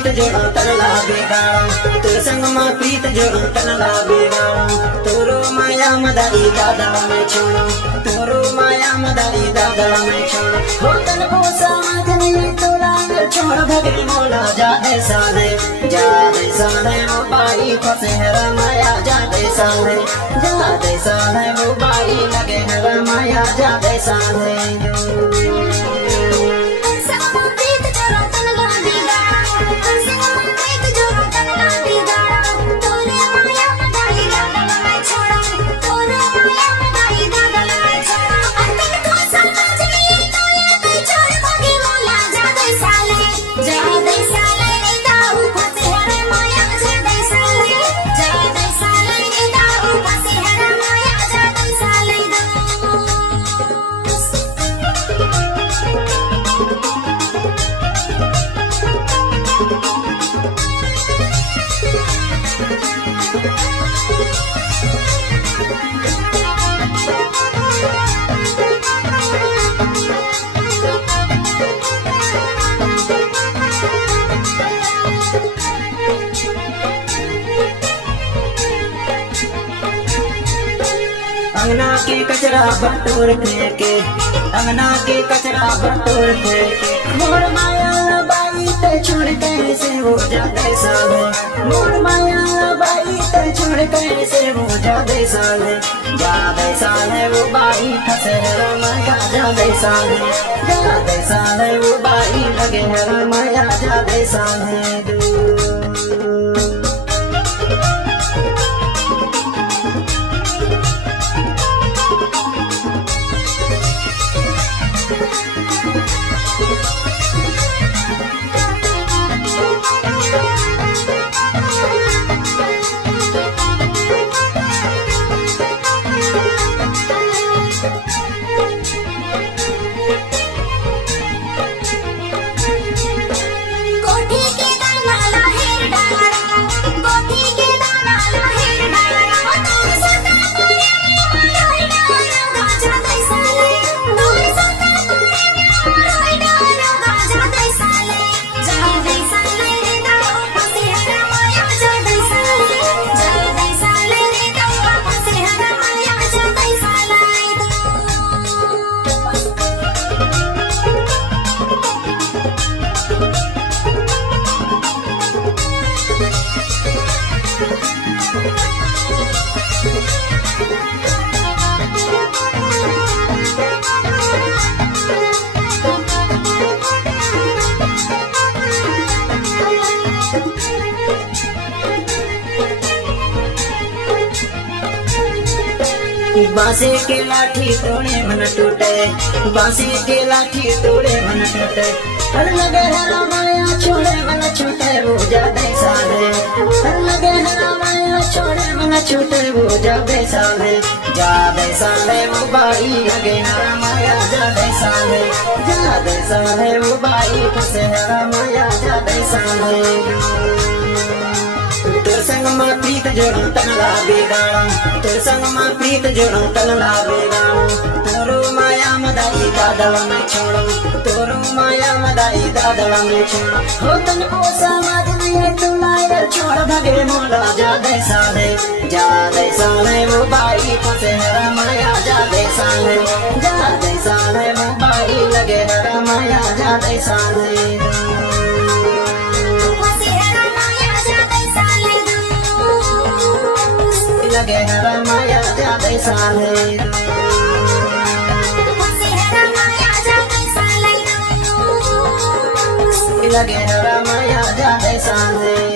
प्रीत जोड़ो तन लागे गाड़ो तेरे संग माँ प्रीत जोड़ो तन लागे गाड़ो तोरो माया मदाई दादा में छोड़ो तोरो माया मदाई दादा में छोड़ो हो तन को समझ नहीं तो लाग छोड़ भगे मोला जादे साले वो बाई फसे है माया जादे साले वो बाई लगे है माया जादे साले अंगना के कचरा बटोर फेंके अंगना के कचरा बटोर फेंके मोर माया बाई ते छोड़ कैसे वो जाते साले मोर माया बाई ते छोड़ कैसे वो जाते साले वो बाई फसे है माया जाते साले वो बाई लगे है माया जाते साले बांसे के लाठी तोड़े मन टूटे बांसे के लाठी तोड़े मन टूटे हर लगे है माया छोड़े मन छूटे वो जाते साले हर लगे है माया छोड़े मन छूटे वो जाते साले वो बाई लगे है माया जाते साले वो बाई फसे है माया जाते साले तेरे संग माँ प्रीत जोड़ो तन लागे गाड़ो तेरे संग माँ प्रीत जोड़ो तन लागे गाड़ो तोरो माया मदाई दादल में छोड़ो तोरो माया मदाई दादल में छोड़ो हो तन को समाज नहीं तू लायर छोड़ भगे मोला जादे साले वो बाई फसे है माया जादे साले वो बाई लगे है माया जादे साले लगे है माया जादे साले लगे है माया जादे साले